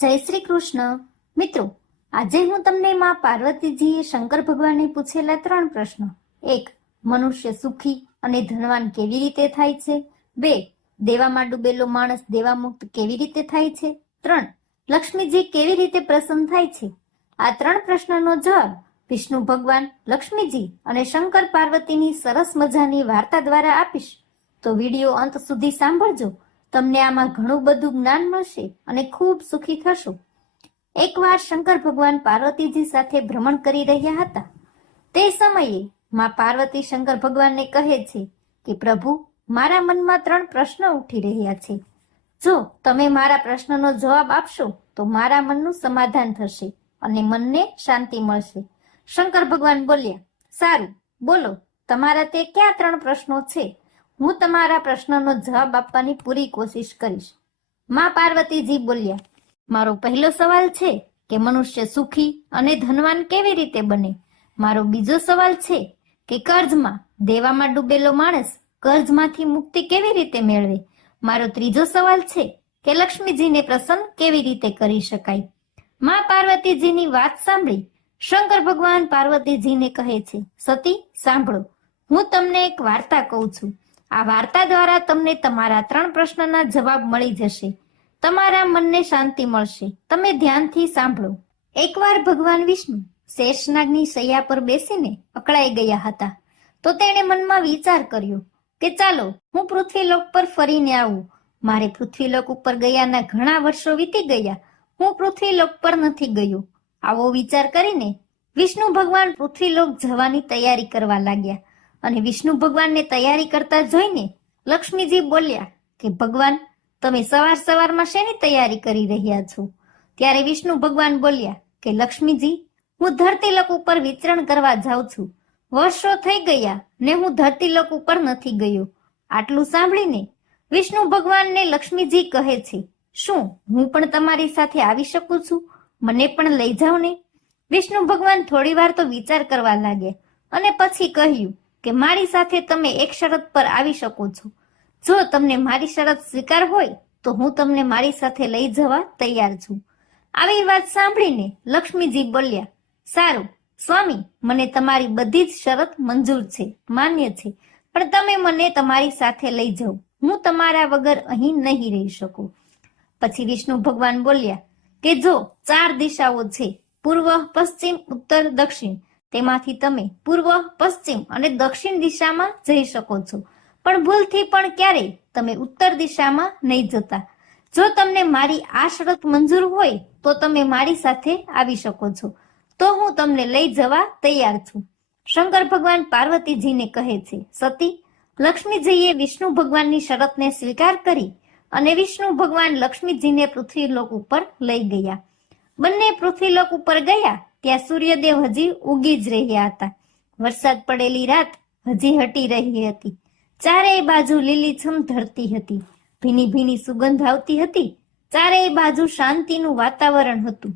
જય શ્રી કૃષ્ણ. મિત્રો, આજે હું તમને માં પાર્વતીજીએ શંકર ભગવાનને પૂછેલા ત્રણ પ્રશ્નો. એક, મનુષ્ય સુખી અને ધનવાન કેવી રીતે થાય છે? બે, દેવામાં ડૂબેલો માણસ દેવામુક્ત કેવી રીતે થાય છે? ત્રણ, લક્ષ્મીજી કેવી રીતે પ્રસન્ન થાય છે? આ ત્રણ પ્રશ્નનો જવાબ વિષ્ણુ ભગવાન, લક્ષ્મીજી અને શંકર પાર્વતીની સરસ મજાની વાર્તા દ્વારા આપીશ. તો વીડિયો અંત સુધી સાંભળજો. તમને આમાં ઘણું બધું જ્ઞાન મળશે અને ખૂબ સુખી થશો. એકવાર શંકર ભગવાન પાર્વતીજી સાથે ભ્રમણ કરી રહ્યા હતા. તે સમયે માં પાર્વતી શંકર ભગવાનને કહે છે કે, પ્રભુ, મારા મનમાં ત્રણ પ્રશ્ન ઉઠી રહ્યા છે. જો તમે મારા પ્રશ્નનો જવાબ આપશો, તો મારા મનનું સમાધાન થશે અને મનને શાંતિ મળશે. શંકર ભગવાન બોલ્યા, સારું, બોલો. તમારા તે ક્યાં ત્રણ પ્રશ્નો છે? હું તમારા પ્રશ્નનો જવાબ આપવાની પૂરી કોશિશ કરીશ. માં પાર્વતીજી બોલ્યા, મારો પહેલો સવાલ છે કે મનુષ્ય સુખી અને ધનવાન કેવી રીતે બને? મારો બીજો સવાલ છે કે કર્જમાં દેવામાં ડૂબેલો માણસ કર્જમાંથી મુક્તિ કેવી રીતે મેળવે? મારો ત્રીજો સવાલ છે કે લક્ષ્મીજીને પ્રસન્ન કેવી રીતે કરી શકાયમાં પાર્વતીજીની વાત સાંભળી શંકર ભગવાન પાર્વતીજીને કહે છે, સતી, સાંભળો. હું તમને એક વાર્તા કહું છું. આ વાર્તા દ્વારા તમને તમારા ત્રણ પ્રશ્નના જવાબ મળી જશે. તમારા મનને શાંતિ મળશે. તમે ધ્યાનથી સાંભળો. એકવાર ભગવાન વિષ્ણુ શેષનાગની શૈયા પર બેસીને અકળાઈ ગયા હતા, તો તેણે મનમાં વિચાર કર્યો કે ચાલો, હું પૃથ્વીલોક પર ફરીને આવું. મારે પૃથ્વીલોક ઉપર ગયાના ઘણા વર્ષો વીતી ગયા. હું પૃથ્વીલોક પર નથી ગયો. આવો વિચાર કરીને વિષ્ણુ ભગવાન પૃથ્વીલોક જવાની તૈયારી કરવા લાગ્યા. અને વિષ્ણુ ભગવાનને તૈયારી કરતા જોઈને લક્ષ્મીજી બોલ્યા કે, ભગવાન, તમે સવાર સવારમાં શેની તૈયારી કરી રહ્યા છો? ત્યારે વિષ્ણુ ભગવાન બોલ્યા કે, લક્ષ્મીજી, હું ધરતીલોક ઉપર વિચરણ કરવા જાઉં છું. વર્ષો થઈ ગયા ને હું ધરતીલોક ઉપર નથી ગયો. આટલું સાંભળીને વિષ્ણુ ભગવાનને લક્ષ્મીજી કહે છે, શું હું પણ તમારી સાથે આવી શકું છું? મને પણ લઈ જાઓ ને વિષ્ણુ ભગવાન થોડી વાર તો વિચાર કરવા લાગ્યા અને પછી કહ્યું કે મારી સાથે તમે એક શરત પર આવી શકો છો. જો તમને મારી શરત સ્વીકાર હોય, તો હું તમને મારી સાથે લઈ જવા તૈયાર છું. આવી વાત સાંભળીને લક્ષ્મીજી બોલ્યા, સારું, સ્વામી, મને તમારી બધી જ શરત મંજૂર છે, માન્ય છે, પણ તમે મને તમારી સાથે લઈ જાઓ. હું તમારા વગર અહીં નહીં રહી શકું. પછી વિષ્ણુ ભગવાન બોલ્યા, કે જો ચાર દિશાઓ છે, પૂર્વ, પશ્ચિમ, ઉત્તર, દક્ષિણ તેમાંથી તમે પૂર્વ, પશ્ચિમ અને દક્ષિણ દિશામાં જઈ શકો છો. પણ ભૂલથી પણ ક્યારેય તમે ઉત્તર દિશામાં નહીં જતા. જો તમને મારી આ શરત મંજૂર હોય, તો તમે મારી સાથે આવી શકો છો. તો હું તમને લઈ જવા તૈયાર છું. શંકર ભગવાન પાર્વતીજીને કહે છે, સતી, લક્ષ્મીજીએ વિષ્ણુ ભગવાનની શરતને સ્વીકાર કરી અને વિષ્ણુ ભગવાન લક્ષ્મીજીને પૃથ્વીલોક ઉપર લઈ ગયા. બંને પૃથ્વીલોક ઉપર ગયા ત્યાં સૂર્યદેવ હજી ઉગી જ રહ્યા હતા. વરસાદ પડેલી રાત હજી હટી રહી હતી. ચારેય બાજુ લીલીછમ ધરતી હતી. ભીની ભીની સુગંધ આવતી હતી. ચારેય બાજુ શાંતિનું વાતાવરણ હતું.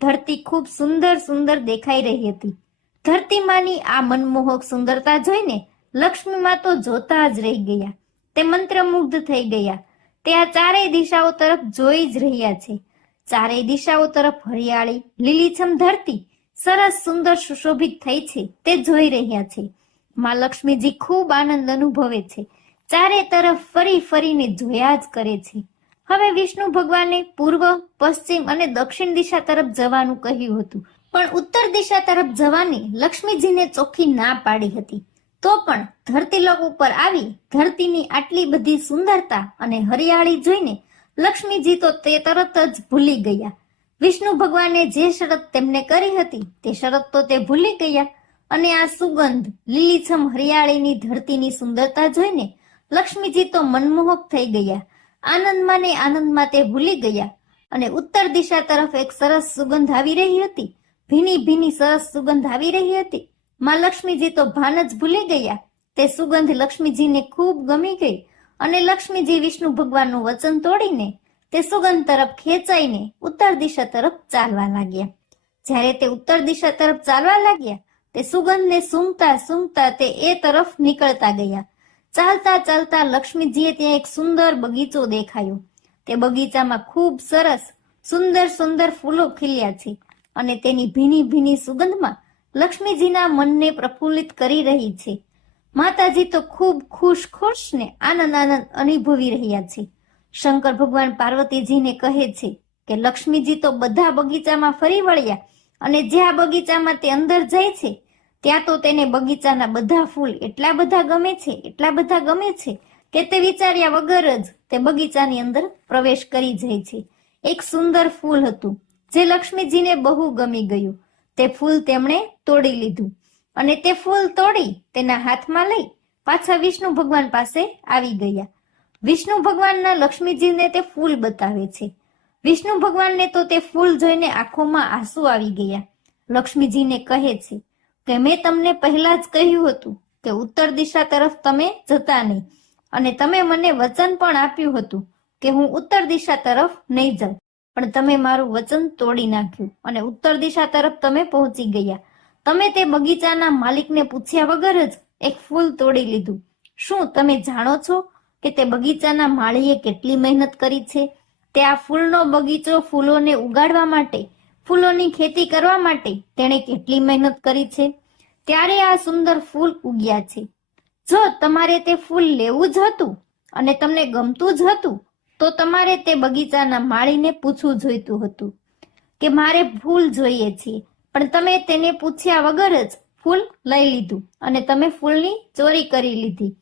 ધરતી ખૂબ સુંદર સુંદર દેખાઈ રહી હતી. ધરતીમાંની આ મનમોહક સુંદરતા જોઈને લક્ષ્મીમાં તો જોતા જ રહી ગયા. તે મંત્રમુગ્ધ થઈ ગયા. તે આ ચારેય દિશાઓ તરફ જોઈ જ રહ્યા છે. ચારેય દિશાઓ તરફ હરિયાળી, લીલીછમ ધરતી સરસ, સુંદર, સુશોભિત થઈ છે. તે જોઈ રહ્યા છે. માં લક્ષ્મીજી ખૂબ આનંદ અનુભવે છે. ચારે તરફ ફરી ફરીને જોયા જ કરે છે. હવે વિષ્ણુ ભગવાને પૂર્વ, પશ્ચિમ અને દક્ષિણ દિશા તરફ જવાનું કહ્યું હતું. પણ ઉત્તર દિશા તરફ જવાની લક્ષ્મીજીને ચોખ્ખી ના પાડી હતી. તો પણ ધરતીલોક ઉપર આવી ધરતીની આટલી બધી સુંદરતા અને હરિયાળી જોઈને લક્ષ્મીજી તો તે તરત જ ભૂલી ગયા. વિષ્ણુ ભગવાને જે શરત તેમને કરી હતી, તે શરત તો તે ભૂલી ગયા. અને આ સુગંધ, લીલીછમ હરિયાળીની ધરતીની સુંદરતા જોઈને લક્ષ્મીજી તો મનમોહક થઈ ગયા. આનંદમાં ને આનંદમાં તે ભૂલી ગયા. અને ઉત્તર દિશા તરફ એક સરસ સુગંધ આવી રહી હતી. ભીની ભીની સરસ સુગંધ આવી રહી હતી. માં લક્ષ્મીજી તો ભાન જ ભૂલી ગયા. તે સુગંધ લક્ષ્મીજીને ખૂબ ગમી ગઈ. અને લક્ષ્મીજી વિષ્ણુ ભગવાનનું વચન તોડીને તે સુગંધ તરફ ખેંચાઈને ઉત્તર દિશા તરફ ચાલવા લાગ્યા. જ્યારે તે ઉત્તર દિશા તરફ ચાલવા લાગ્યા, તે સુગંધને સૂંઘતા સૂંઘતા તે એ તરફ નીકળતા ગયા. ચાલતા ચાલતા લક્ષ્મીજીએ ત્યાં એક સુંદર બગીચો દેખાયો. તે બગીચામાં ખૂબ સરસ, સુંદર સુંદર ફૂલો ખીલ્યા છે અને તેની ભીની ભીની સુગંધમાં લક્ષ્મીજીના મનને પ્રફુલ્લિત કરી રહી છે. માતાજી તો ખૂબ ખુશ ખુશ ને આનંદ આનંદ અનુભવી રહ્યા છે. શંકર ભગવાન પાર્વતીજીને કહે છે કે લક્ષ્મીજી તો બધા બગીચામાં ફરી વળ્યા અને જ્યાં બગીચામાં તે અંદર જાય છે, ત્યાં તો તેને બગીચાના બધા ફૂલ એટલા બધા ગમે છે, એટલા બધા ગમે છે કે તે વિચાર્યા વગર જ તે બગીચાની અંદર પ્રવેશ કરી જાય છે. એક સુંદર ફૂલ હતું જે લક્ષ્મીજીને બહુ ગમી ગયું. તે ફૂલ તેમણે તોડી લીધું અને તે ફૂલ તોડી તેના હાથમાં લઈ પાછા વિષ્ણુ ભગવાન પાસે આવી ગયા. વિષ્ણુ ભગવાનના લક્ષ્મીજીને તે ફૂલ બતાવે છે. વિષ્ણુ ભગવાનને તો તે ફૂલ જોઈને આંખોમાં આંસુ આવી ગયા. લક્ષ્મીજીને કહે છે કે મેં તમને પહેલા જ કહ્યું હતું કે ઉત્તર દિશા તરફ તમે જતા નહીં અને તમે મને વચન પણ આપ્યું હતું કે હું ઉત્તર દિશા તરફ નહીં જાઉં. પણ તમે મારું વચન તોડી નાખ્યું અને ઉત્તર દિશા તરફ તમે પહોંચી ગયા. તમે તે બગીચાના માલિકને પૂછ્યા વગર જ એક ફૂલ તોડી લીધું. શું તમે જાણો છો કે તે બગીચાના માળીએ કેટલી મહેનત કરી છે? તે આ ફૂલનો બગીચો ફૂલોને ઉગાડવા માટે, ફૂલોની ખેતી કરવા માટે તેણે કેટલી મહેનત કરી છે? ત્યારે આ સુંદર ફૂલ ઉગ્યા છે. જો તમારે તે ફૂલ લેવું જ હતું અને તમને ગમતું જ હતું, તો તમારે તે બગીચાના માળીને પૂછવું જોઈતું હતું કે મારે ફૂલ જોઈએ છે, પણ તમે તેને પૂછ્યા વગર જ ફૂલ લઈ લીધું અને તમે ફૂલની ચોરી કરી લીધી.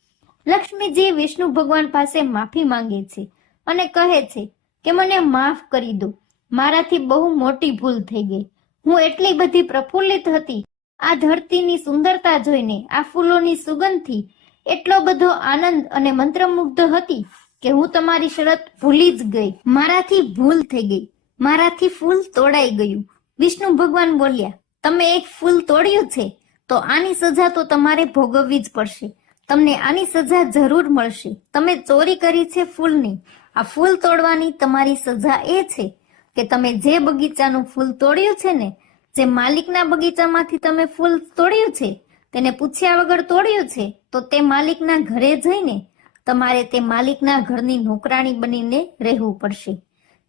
લક્ષ્મીજી વિષ્ણુ ભગવાન પાસે માફી માંગે છે અને કહે છે કે મને માફ કરી દો. મારાથી બહુ મોટી ભૂલ થઈ ગઈ. હું એટલી બધી પ્રફુલ્લિત હતી. આ ધરતીની સુંદરતા જોઈને, આ ફૂલોની સુગંધથી એટલો બધો આનંદ અને મંત્રમુગ્ધ હતી કે હું તમારી શરત ભૂલી જ ગઈ. મારાથી ભૂલ થઈ ગઈ. મારાથી ફૂલ તોડાઈ ગયું. વિષ્ણુ ભગવાન બોલ્યા, તમે એક ફૂલ તોડ્યું છે, તો આની સજા તો તમારે ભોગવવી જ પડશે. તમને આની સજા જરૂર મળશે. તમે ચોરી કરી છે ફૂલની. આ ફૂલ તોડવાની તમારી સજા એ છે કે તમે જે બગીચાનું ફૂલ તોડ્યું છે ને, જે માલિકના બગીચામાંથી તમે ફૂલ તોડ્યું છે, તેને પૂછ્યા વગર તોડ્યું છે, તો તે માલિકના ઘરે જઈને તમારે તે માલિકના ઘરની નોકરાણી બનીને રહેવું પડશે.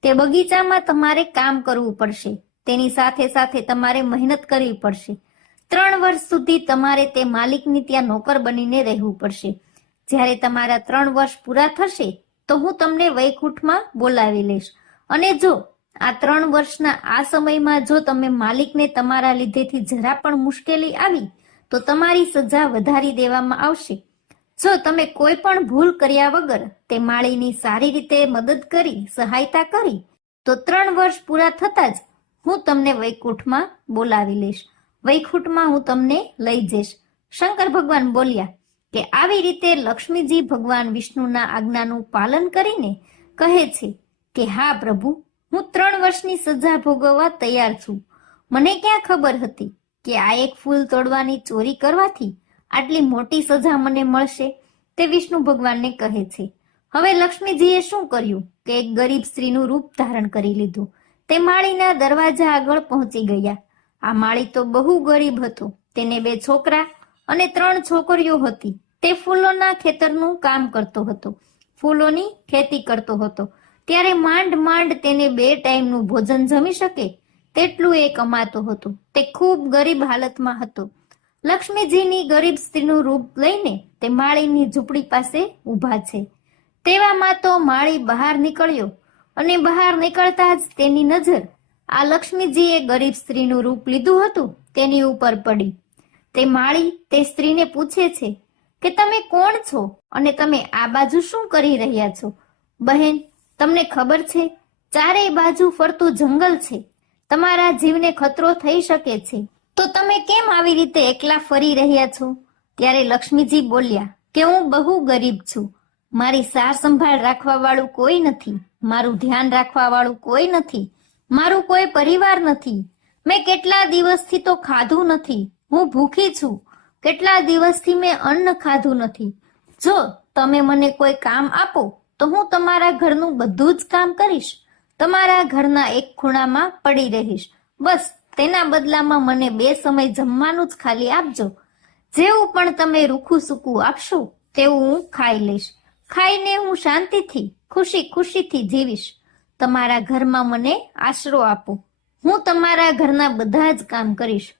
તે બગીચામાં તમારે કામ કરવું પડશે. તેની સાથે સાથે તમારે મહેનત કરવી પડશે. ત્રણ વર્ષ સુધી તમારે તે માલિકની ત્યાં નોકર બનીને રહેવું પડશે. જ્યારે તમારા ત્રણ વર્ષ પૂરા થશે, તો હું તમને વૈકુંઠમાં બોલાવી લઈશ. અને જો આ ત્રણ વર્ષના આ સમયમાં જો તમે માલિકને તમારા લીધેથી જરા પણ મુશ્કેલી આવી, તો તમારી સજા વધારી દેવામાં આવશે. જો તમે કોઈ પણ ભૂલ કર્યા વગર તે માળીની સારી રીતે મદદ કરી, સહાયતા કરી, તો ત્રણ વર્ષ પૂરા થતા જ હું તમને વૈકુંઠમાં બોલાવી લઈશ. વૈકુંઠમાં હું તમને લઈ જઈશ. શંકર ભગવાન બોલ્યા કે આવી રીતે લક્ષ્મીજી ભગવાન વિષ્ણુના આજ્ઞાનું પાલન કરીને કહે છે કે, હા પ્રભુ, હું ત્રણ વર્ષની સજા ભોગવવા તૈયાર છું. મને ક્યાં ખબર હતી કે આ એક ફૂલ તોડવાની ચોરી કરવાથી આટલી મોટી સજા મને મળશે? તે વિષ્ણુ ભગવાનને કહે છે. હવે લક્ષ્મીજીએ શું કર્યું કે એક ગરીબ સ્ત્રીનું રૂપ ધારણ કરી લીધું. તે માળીના દરવાજા આગળ પહોંચી ગયા. આ માળી તો બહુ ગરીબ હતો. તેને બે છોકરા અને ત્રણ છોકરીઓ હતી. તે ફૂલોના ખેતરનું કામ કરતો હતો. ફૂલોની ખેતી કરતો હતો. ત્યારે માંડ માંડ તેને બે ટાઈમનું ભોજન જમી શકે તેટલું એ કમાતો હતો. તે ખૂબ ગરીબ હાલતમાં હતો. લક્ષ્મીજીની ગરીબ સ્ત્રીનું રૂપ લઈને તે માળીની ઝૂંપડી પાસે ઊભા છે. તેવામાં તો માળી બહાર નીકળ્યો અને બહાર નીકળતા જ તેની નજર આ લક્ષ્મીજીએ ગરીબ સ્ત્રીનું રૂપ લીધું હતું, તેની ઉપર પડી. તે માળી તે સ્ત્રીને પૂછે છે કે તમે કોણ છો અને તમે આ બાજુ શું કરી રહ્યા છો? બહેન, તમને ખબર છે, ચારેય બાજુ ફરતું જંગલ છે. તમારા જીવને ખતરો થઈ શકે છે. તો તમે કેમ આવી રીતે એકલા ફરી રહ્યા છો? ત્યારે લક્ષ્મીજી બોલ્યા કે હું બહુ ગરીબ છું. મારી સાર સંભાળ રાખવા વાળું કોઈ નથી. મારું ધ્યાન રાખવા વાળું કોઈ નથી. મારું કોઈ પરિવાર નથી. મેં કેટલા દિવસથી તો ખાધું નથી. હું ભૂખી છું. કેટલા દિવસથી મેં અન્ન ખાધું નથી. જો તમે મને કોઈ કામ આપો, તો હું તમારા ઘરનું બધું જ કામ કરીશ. તમારા ઘરના એક ખૂણામાં પડી રહીશ. બસ, તેના બદલામાં મને બે સમય જમવાનું જ ખાલી આપજો. જેવું પણ તમે રૂખું સૂકું આપશો, તેવું હું ખાઈ લઈશ. ખાઈને હું શાંતિથી, ખુશી ખુશીથી જીવીશ. તમારા ઘરમાં મને આશરો આપો. હું તમારા ઘરના બધા જ કામ કરીશ.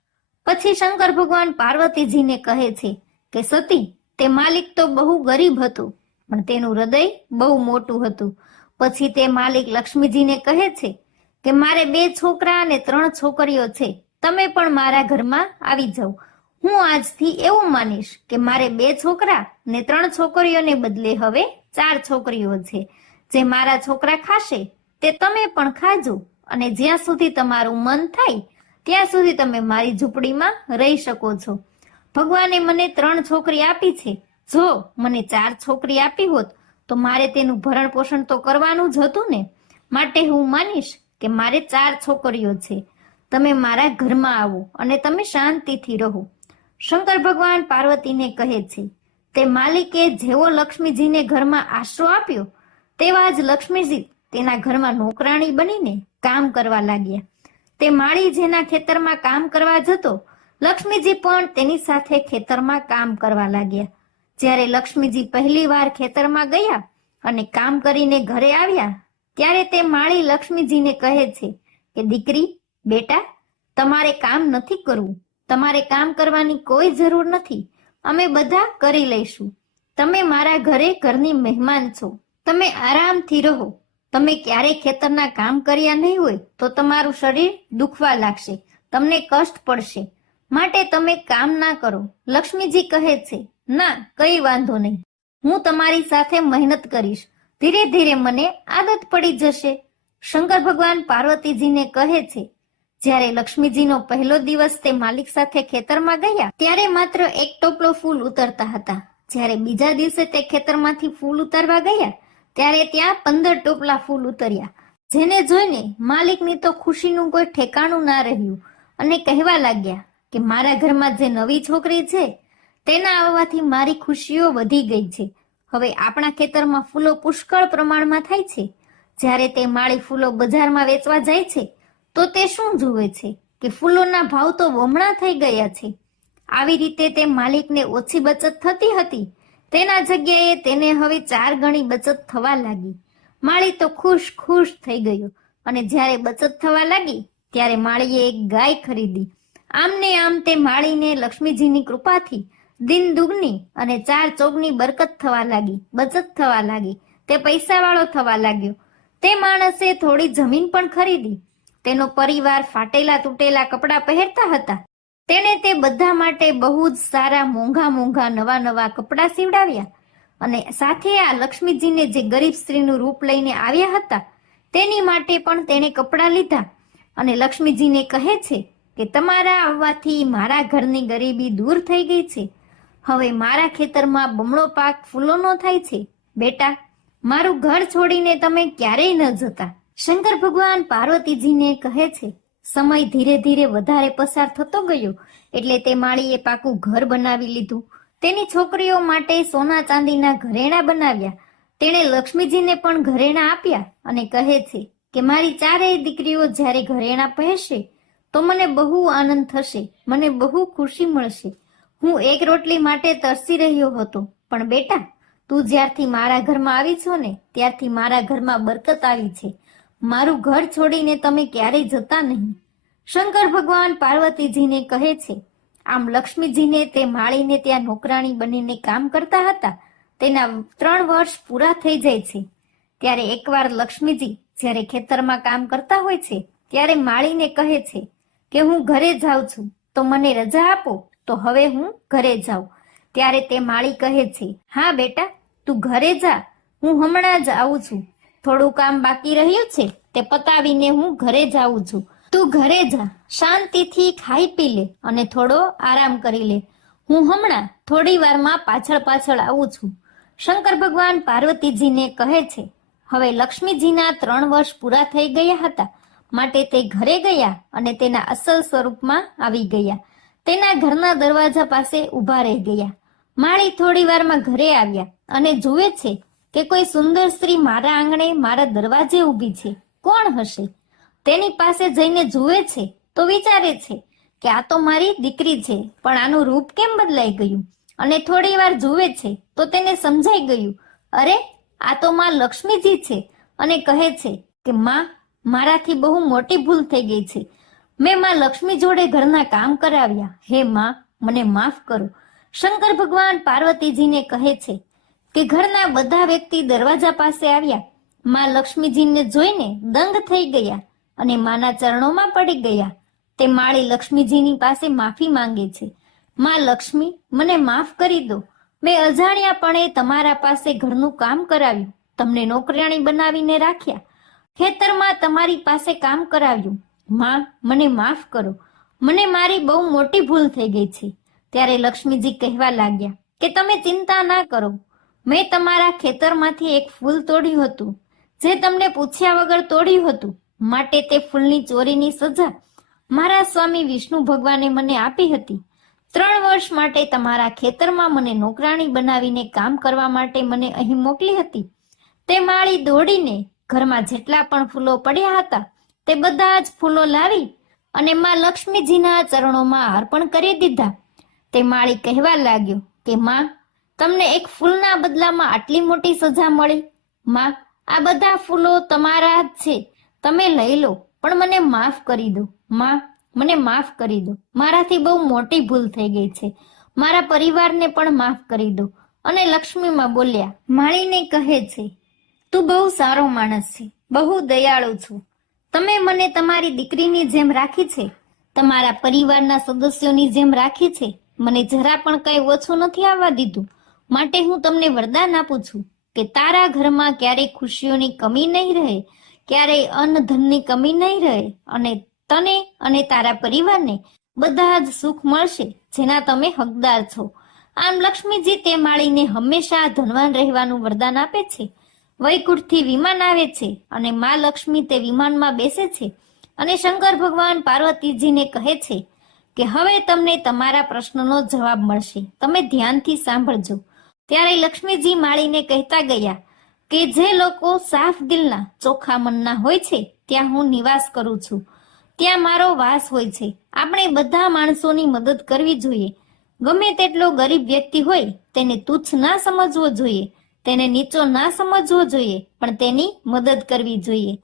પછી શંકર ભગવાન પાર્વતીજીને કહે છે કે, સતી, તે માલિક તો બહુ ગરીબ હતો, પણ તેનું હૃદય બહુ મોટું હતું. પછી તે માલિક લક્ષ્મીજીને કહે છે કે, મારે બે છોકરા અને ત્રણ છોકરીઓ છે. તમે પણ મારા ઘરમાં આવી જાઓ. હું આજથી એવું માનીશ કે મારે બે છોકરા ને ત્રણ છોકરીઓને બદલે હવે ચાર છોકરીઓ છે. જે મારા છોકરા ખાશે તે તમે પણ ખાજો અને જ્યાં સુધી તમારું મન થાય, ત્યાં સુધી તમે મારી ઝૂંપડીમાં રહી શકો છો. ભગવાને મને ત્રણ છોકરી આપી છે. જો મને ચાર છોકરી આપી હોત, તો મારે તેનું ભરણ પોષણ તો કરવાનું જ હતું ને. માટે હું માનીશ કે મારે ચાર છોકરીઓ છે. તમે મારા ઘરમાં આવો અને તમે શાંતિથી રહો. શંકર ભગવાન પાર્વતીને કહે છે, તે માલિકે જેવો લક્ષ્મીજીને ઘરમાં આશરો આપ્યો, તેવા જ લક્ષ્મીજી તેના ઘરમાં નોકરાણી બનીને કામ કરવા લાગ્યા. તે માળી જેના ખેતરમાં કામ કરવા જતો, લક્ષ્મીજી પણ તેની સાથે ખેતરમાં કામ કરવા લાગ્યા. જ્યારે લક્ષ્મીજી પહેલી વાર ખેતરમાં ગયા અને કામ કરીને ઘરે આવ્યા, ત્યારે તે માળી લક્ષ્મીજીને કહે છે કે, દીકરી, બેટા, તમારે કામ નથી કરવું. તમારે કામ કરવાની કોઈ જરૂર નથી. અમે બધા કરી લઈશું. તમે મારા ઘરે ઘરની મહેમાન છો. તમે આરામથી રહો. તમે ક્યારેય ખેતરના કામ કર્યા નહીં હોય તો તમારું શરીર દુખવા લાગશે. તમને કષ્ટ પડશે. માટે તમે કામ ના કરો. લક્ષ્મીજી કહે છે, ના, કઈ વાંધો નહીં. હું તમારી સાથે મહેનત કરીશ. ધીરે ધીરે મને આદત પડી જશે. શંકર ભગવાન પાર્વતીજીને કહે છે, જ્યારે લક્ષ્મીજીનો પહેલો દિવસ તે માલિક સાથે ખેતરમાં ગયા, ત્યારે માત્ર એક ટોપલો ફૂલ ઉતરતા હતા. જ્યારે બીજા દિવસે તે ખેતરમાંથી ફૂલ ઉતારવા ગયા ત્યારે ત્યાં પંદર ટોપલા ફૂલ ઉતર્યા. જેને જોઈને માલિકની તો ખુશીનું કોઈ ઠેકાણું ના રહ્યું અને કહેવા લાગ્યા કે મારા ઘરમાં જે નવી છોકરી છે, તેના આવવાથી મારી ખુશીઓ વધી ગઈ છે. હવે આપણા ખેતરમાં ફૂલો પુષ્કળ પ્રમાણમાં થાય છે. જ્યારે તે માળી ફૂલો બજારમાં વેચવા જાય છે, તો તે શું જુએ છે કે ફૂલોના ભાવ તો બમણા થઈ ગયા છે. આવી રીતે તે માલિકને ઓછી બચત થતી હતી તેના જગ્યાએ તેને હવે ચાર ગણી બચત થવા લાગી. માળી તો ખુશ ખુશ થઈ ગયો અને જ્યારે બચત થવા લાગી, ત્યારે માળીએ એક ગાય ખરીદી. આમને આમ તે માળીને લક્ષ્મીજીની કૃપાથી દિન દુગની અને ચાર ચોગની બરકત થવા લાગી, બચત થવા લાગી, તે પૈસાવાળો થવા લાગ્યો. તે માણસે થોડી જમીન પણ ખરીદી. તેનો પરિવાર ફાટેલા તૂટેલા કપડાં પહેરતા હતા. તેણે તે બધા માટે બહુ જ સારા મોંઘા મોંઘા નવા નવા કપડાં સીવડાવ્યા. અને સાથે આ લક્ષ્મીજીને જે ગરીબ સ્ત્રીનું રૂપ લઈને આવ્યા હતા, તેની માટે પણ તેણે કપડાં લીધા. અને લક્ષ્મીજીને કહે છે કે, તમારા આવવાથી મારા ઘરની ગરીબી દૂર થઈ ગઈ છે. હવે મારા ખેતરમાં બમણો પાક ફૂલોનો થાય છે. બેટા, મારું ઘર છોડીને તમે ક્યારેય ન જતા. શંકર ભગવાન પાર્વતીજીને કહે છે સમય ધીરે ધીરે વધારે પસાર થતો ગયો એટલે તે માળીએ પાકું ઘર બનાવી લીધું. તેની છોકરીઓ માટે સોના ચાંદીના ઘરેણા બનાવ્યા. તેણે લક્ષ્મીજીને પણ ઘરેણા આપ્યા અને કહે છે કે મારી ચારેય દીકરીઓ જ્યારે ઘરેણા પહેરશે તો મને બહુ આનંદ થશે, મને બહુ ખુશી મળશે. હું એક રોટલી માટે તરસી રહ્યો હતો, પણ બેટા, તું જ્યારથી મારા ઘરમાં આવી છો ને, ત્યારથી મારા ઘરમાં બરકત આવી છે. મારું ઘર છોડીને તમે ક્યારેય જતા નહીં. શંકર ભગવાન પાર્વતીજીને કહે છે, આમ લક્ષ્મીજીને તે માળીને ત્યાં નોકરાણી બનીને કામ કરતા હતા? તેના ત્રણ વર્ષ પૂરા થઈ જાય છે. ત્યારે એકવાર લક્ષ્મીજી જ્યારે ખેતરમાં કામ કરતા હોય છે, ત્યારે માળીને કહે છે કે હું ઘરે જાઉં છું, તો મને રજા આપો, તો હવે હું ઘરે જાઉં. ત્યારે તે માળી કહે છે, હા બેટા, તું ઘરે જા, હું હમણાં જ આવું છું. થોડું કામ બાકી રહ્યું છે તે પતાવીને હું ઘરે જાઉં છું. તું ઘરે જા, શાંતિથી ખાઈ પી લે અને થોડો આરામ કરી લે. હું હમણાં થોડી વારમાં પાછળ પાછળ આવું છું. શંકર ભગવાન પાર્વતીજીને કહે છે, હવે લક્ષ્મીજીના ત્રણ વર્ષ પૂરા થઈ ગયા હતા. માટે તે ઘરે ગયા અને તેના અસલ સ્વરૂપમાં આવી ગયા. તેના ઘરના દરવાજા પાસે ઊભા રહી ગયા. માળી થોડી વારમાં ઘરે આવ્યા અને જુએ છે કે કોઈ સુંદર સ્ત્રી મારા આંગણે મારા દરવાજે ઊભી છે? કોણ હશે? તેની પાસે જઈને જુએ છે તો વિચારે છે કે આ તો મારી દીકરી છે, પણ આનું રૂપ કેમ બદલાઈ ગયું? અને થોડી વાર જુએ છે તો તેને સમજાઈ ગયું. અરે, આ તો માં લક્ષ્મીજી છે અને કહે છે કે માં, મારાથી બહુ મોટી ભૂલ થઈ ગઈ છે. મેં માં લક્ષ્મી જોડે ઘરના કામ કરાવ્યા. હે માં, મને માફ કરો. શંકર ભગવાન પાર્વતીજીને કહે છે કે ઘરના બધા વ્યક્તિ દરવાજા પાસે આવ્યા. માં લક્ષ્મીજીને જોઈને દંગ થઈ ગયા અને માના ચરણોમાં પડી ગયા. તે માળી લક્ષ્મીજીની પાસે માફી માંગે છે. માં લક્ષ્મી, મને માફ કરી દો. મેં અજાણ્યાપણે તમારા પાસે ઘરનું કામ કરાવ્યું. તમને નોકરિયાણી બનાવીને રાખ્યા. ખેતરમાં તમારી પાસે કામ કરાવ્યું. માં, મને માફ કરો. મને મારી બહુ મોટી ભૂલ થઈ ગઈ છે. ત્યારે લક્ષ્મીજી કહેવા લાગ્યા કે તમે ચિંતા ના કરો. મેં તમારા ખેતરમાંથી એક ફૂલ તોડ્યું હતું. જે તમને પૂછ્યા વગર તોડ્યું હતું. માટે તે ફૂલની ચોરીની સજા મારા સ્વામી વિષ્ણુ ભગવાને મને આપી હતી. ત્રણ વર્ષ માટે તમારા ખેતરમાં મને નોકરાણી બનાવીને કામ કરવા માટે મને અહીં મોકલી હતી. તે માળી દોડીને ઘરમાં જેટલા પણ ફૂલો પડ્યા હતા, તે બધા જ ફૂલો લાવી અને માં લક્ષ્મીજીના ચરણોમાં અર્પણ કરી દીધા. તે માળી કહેવા લાગ્યો કે, માં તમને એક ફૂલના બદલામાં આટલી મોટી સજા મળી? માં, આ બધા ફૂલો તમારા જ છે. તમે લઈ લો, પણ મને માફ કરી દો. માં, મને માફ કરી દો. મારાથી બહુ મોટી ભૂલ થઈ ગઈ છે. મારા પરિવારને પણ માફ કરી દો. અને લક્ષ્મીમાં બોલ્યા માળીને કહે છે, તું બહુ સારો માણસ છે. બહુ દયાળુ છું. તમે મને તમારી દીકરીની જેમ રાખી છે? તમારા પરિવારના સદસ્યોની જેમ રાખી છે? મને જરા પણ કઈ ઓછું નથી આવવા દીધું. માટે હું તમને વરદાન આપું છું કે તારા ઘરમાં ક્યારેય ખુશીઓની કમી નહીં રહે, ક્યારેય અન્ન ધનની કમી નહીં રહે અને તને અને તારા પરિવારને બધા જ સુખ મળશે જેના તમે હકદાર છો. આમ લક્ષ્મીજી તે માળીને હંમેશા ધનવાન રહેવાનું વરદાન આપે છે. વૈકુંઠથી વિમાન આવે છે અને મા લક્ષ્મી તે વિમાનમાં બેસે છે અને શંકર ભગવાન પાર્વતીજીને કહે છે કે હવે તમને તમારા પ્રશ્નનો જવાબ મળશે. તમે ધ્યાનથી સાંભળજો. ત્યારે લક્ષ્મીજી માળીને કહેતા ગયા, કે જે લોકો સાફ દિલના, ચોખ્ખા મનના હોય છે, ત્યાં હું નિવાસ કરું છું. ત્યાં મારો વાસ હોય છે. આપણે બધા માણસોની મદદ કરવી જોઈએ. ગમે તેટલો ગરીબ વ્યક્તિ હોય, તેને તુચ્છ ના સમજવો જોઈએ. તેને નીચો ના સમજવો જોઈએ, પણ તેની મદદ કરવી જોઈએ.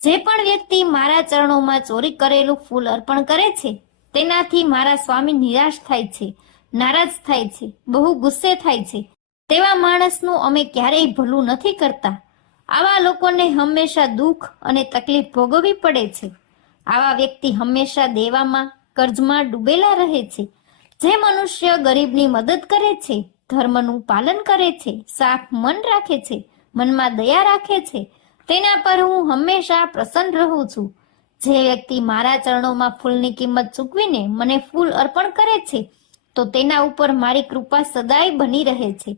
જે પણ વ્યક્તિ મારા ચરણોમાં ચોરી કરેલું ફૂલ અર્પણ કરે છે, તેનાથી મારા સ્વામી નિરાશ થાય છે, નારાજ થાય છે, બહુ ગુસ્સે થાય છે. તેવા માણસનું અમે ક્યારેય ભલું નથી કરતા. આવા લોકોને હંમેશા દુઃખ અને તકલીફ ભોગવવી પડે છે. આવા વ્યક્તિ હંમેશા દેવામાં, કર્જમાં ડૂબેલા રહે છે. જે મનુષ્ય ગરીબની મદદ કરે છે, ધર્મનું પાલન કરે છે, સાફ મન રાખે છે, મનમાં દયા રાખે છે, તેના પર હું હંમેશા પ્રસન્ન રહું છું. જે વ્યક્તિ મારા ચરણોમાં ફૂલની કિંમત ચૂકવીને મને ફૂલ અર્પણ કરે છે, તો તેના ઉપર મારી કૃપા સદાય બની રહે છે.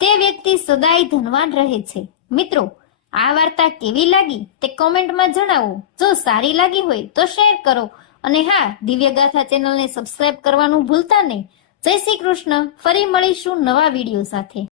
તે વ્યક્તિ સદાય ધનવાન રહે છે. મિત્રો, આ વાર્તા કેવી લાગી તે કોમેન્ટમાં જણાવો. જો સારી લાગી હોય તો શેર કરો. અને હા દિવ્ય ગાથા ચેનલને સબસ્ક્રાઇબ કરવાનું ભૂલતા નહીં. જય શ્રી કૃષ્ણ. ફરી મળીશું નવા વીડિયો સાથે.